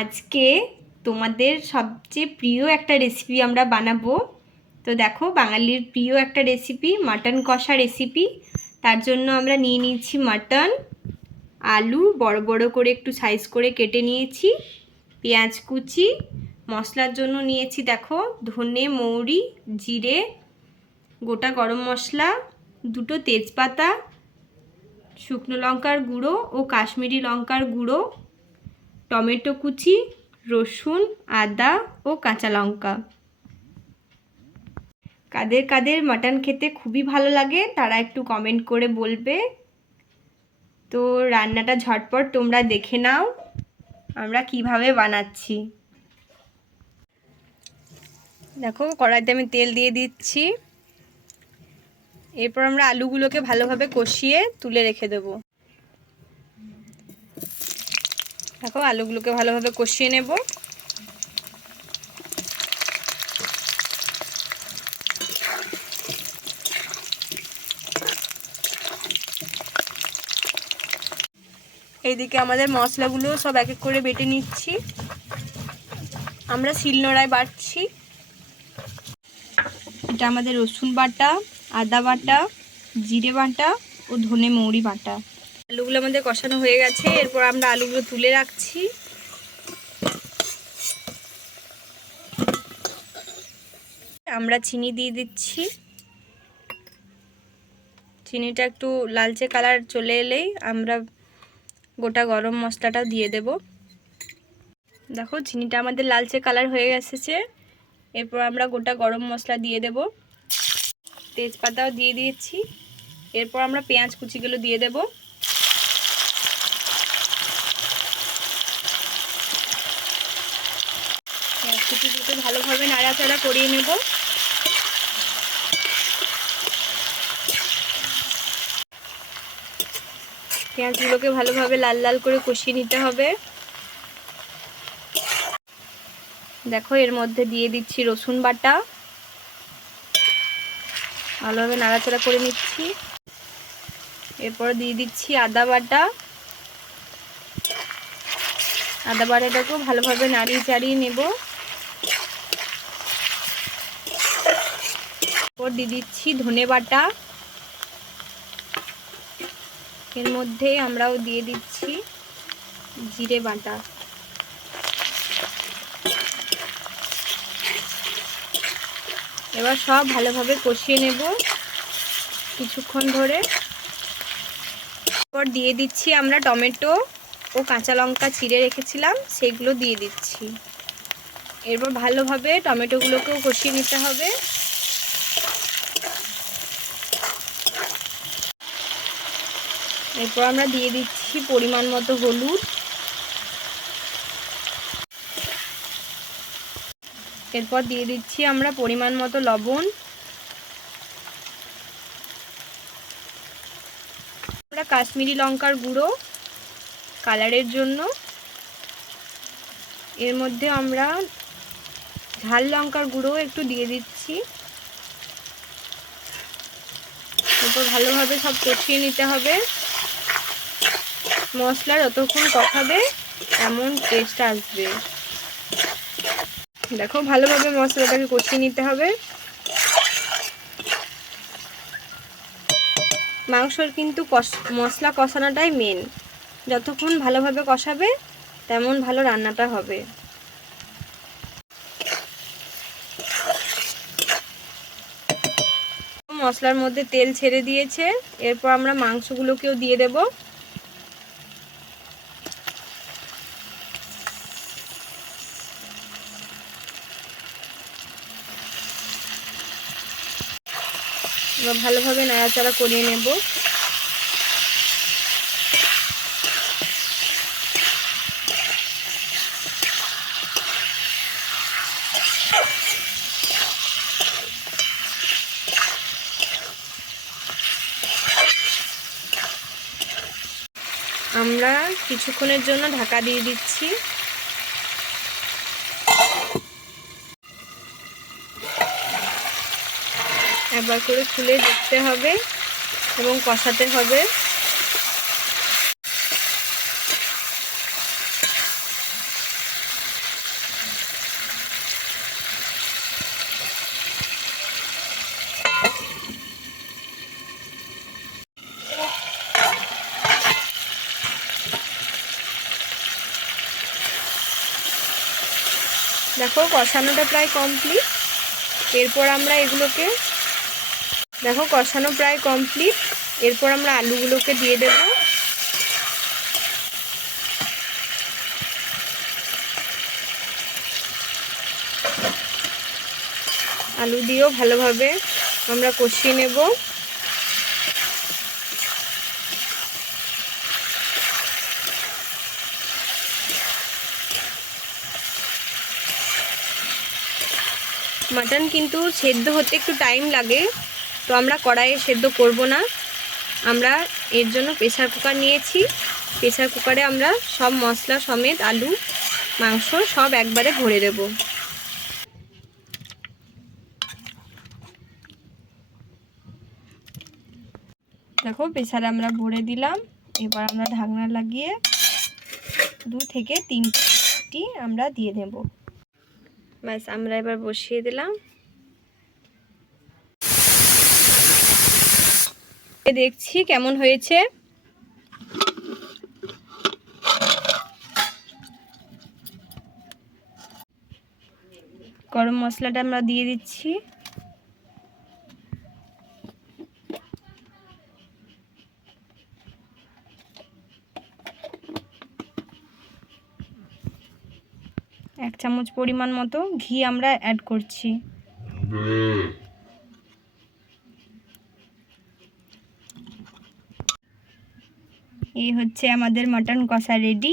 আজকে তোমাদের সবচেয়ে প্রিয় একটা রেসিপি আমরা বানাবো। তো দেখো, বাঙালির প্রিয় একটা রেসিপি, মাটন কষা রেসিপি। তার জন্য আমরা নিয়ে নিয়েছি মাটন, আলু বড় বড় করে একটু সাইজ করে কেটে নিয়েছি, পেঁয়াজ কুচি, মশলার জন্য নিয়েছি দেখো ধনে, মৌরি, জিরে, গোটা গরম মশলা, দুটো তেজপাতা, শুকনো লঙ্কার গুঁড়ো ও কাশ্মীরি লঙ্কার গুঁড়ো, টমেটো কুচি, রসুন, আদা ও কাঁচা লঙ্কা। কাদের কাদের মাটন খেতে খুবই ভালো লাগে তারা একটু কমেন্ট করে বলবে। তো রান্নাটা ঝটপট তোমরা দেখে নাও আমরা কিভাবে বানাচ্ছি। দেখো, কড়াইতে আমি তেল দিয়ে দিচ্ছি। এরপর আমরা আলুগুলোকে ভালোভাবে কষিয়ে তুলে রেখে দেব। দেখো, আলুগুলোকে ভালোভাবে কষিয়ে নেব। এইদিকে আমাদের মশলাগুলো সব এক এক করে বেটে নিচ্ছি। আমরা শিলনোড়ায় বাটছি। এটা আমাদের রসুন বাটা, আদা বাটা, জিরে বাটা ও ধনে মৌরি বাটা। আলুগুলো আমাদের কষানো হয়ে গেছে। এরপর আমরা আলুগুলো তুলে রাখছি। আমরা চিনি দিয়ে দিচ্ছি। চিনিটা একটু লালচে কালার চলে এলেই আমরা গোটা গরম মশলাটা দিয়ে দেব। দেখো, চিনিটা আমাদের লালচে কালার হয়ে গেছে। এরপর আমরা গোটা গরম মশলা দিয়ে দেব, তেজপাতাও দিয়ে দিয়েছি। এরপর আমরা পেঁয়াজ কুচিগুলো দিয়ে দেব। পেঁয়াজ কুচিগুলোকে ভালোভাবে নাড়াচাড়া করিয়ে নেব। পেঁয়াজগুলোকে ভালোভাবে লাল লাল করে কষিয়ে নিতে হবে। দেখো, এর মধ্যে দিয়ে দিচ্ছি রসুন বাটা, ভালোভাবে নাড়াচাড়া করে নিচ্ছি। এরপর দিয়ে দিচ্ছি আদা বাটা। আদা বাটাটাকেও ভালোভাবে নাড়িয়ে চাড়িয়ে নেব। এরপর দিয়ে দিচ্ছি ধনে বাটা। এর মধ্যে আমরাও দিয়ে দিচ্ছি জিরে বাটা। এবার সব ভালোভাবে কষিয়ে নেব কিছুক্ষণ ধরে। এরপর দিয়ে দিচ্ছি আমরা টমেটো ও কাঁচা লঙ্কা চিড়ে রেখেছিলাম, সেগুলো দিয়ে দিচ্ছি। এরপর ভালোভাবে টমেটোগুলোকেও কষিয়ে নিতে হবে। এরপর আমরা দিয়ে দিচ্ছি পরিমাণ মতো হলুদ। এরপর দিয়ে দিচ্ছি আমরা পরিমাণ মতো লবণ। আমরা কাশ্মীরি লঙ্কার গুঁড়ো কালারের জন্য। এর মধ্যে আমরা ঝাল লঙ্কার গুঁড়ো একটু দিয়ে দিচ্ছি। এরপর ভালোভাবে সব কষিয়ে নিতে হবে। মশলা যতক্ষণ কষাবে এমন টেস্ট আসবে। দেখো, ভালোভাবে মশলাটাকে কষিয়ে নিতে হবে। মাংসর কিন্তু মশলা কষানোটাই মেন। যতক্ষণ ভালোভাবে কষাবে তেমন ভালো রান্নাটা হবে। মশলার মধ্যে তেল ছেড়ে দিয়েছে। এরপর আমরা মাংসগুলোকেও দিয়ে দেব। এবার ভালোভাবে নাড়াচাড়া করিয়ে নেব। আমরা কিছুক্ষণের জন্য ঢাকা দিয়ে দিচ্ছি। একবার করে খুলে দেখতে হবে এবং কষাতে হবে। দেখো কষানোটা প্রায় কমপ্লিট। এরপর আমরা এগুলোকে, দেখো কষানো প্রায় কমপ্লিট। এরপর আমরা আলুগুলোকে দিয়ে দেব। আলু দিয়েও ভালোভাবে আমরা কষিয়ে নেব। মাটন কিন্তু সেদ্ধ হতে একটু টাইম লাগে, তো আমরা কড়াইয়ে সেদ্ধ করব না। আমরা এর জন্য প্রেসার কুকার নিয়েছি। প্রেসার কুকারে আমরা সব মশলা সমেত আলু মাংস সব একবারে ভরে দেব। দেখো প্রেসারে আমরা ভরে দিলাম। এবার আমরা ঢাকনা লাগিয়ে 2 থেকে 3টি আমরা দিয়ে দেব। ব্যাস আমরা এবার বসিয়ে দিলাম। দেখছি কেমন হয়েছে। গরম মশলাটা আমরা দিয়ে দিচ্ছি। এক চামচ পরিমাণ মতো ঘি আমরা অ্যাড করছি। এই হচ্ছে আমাদের মাটন কষা রেডি।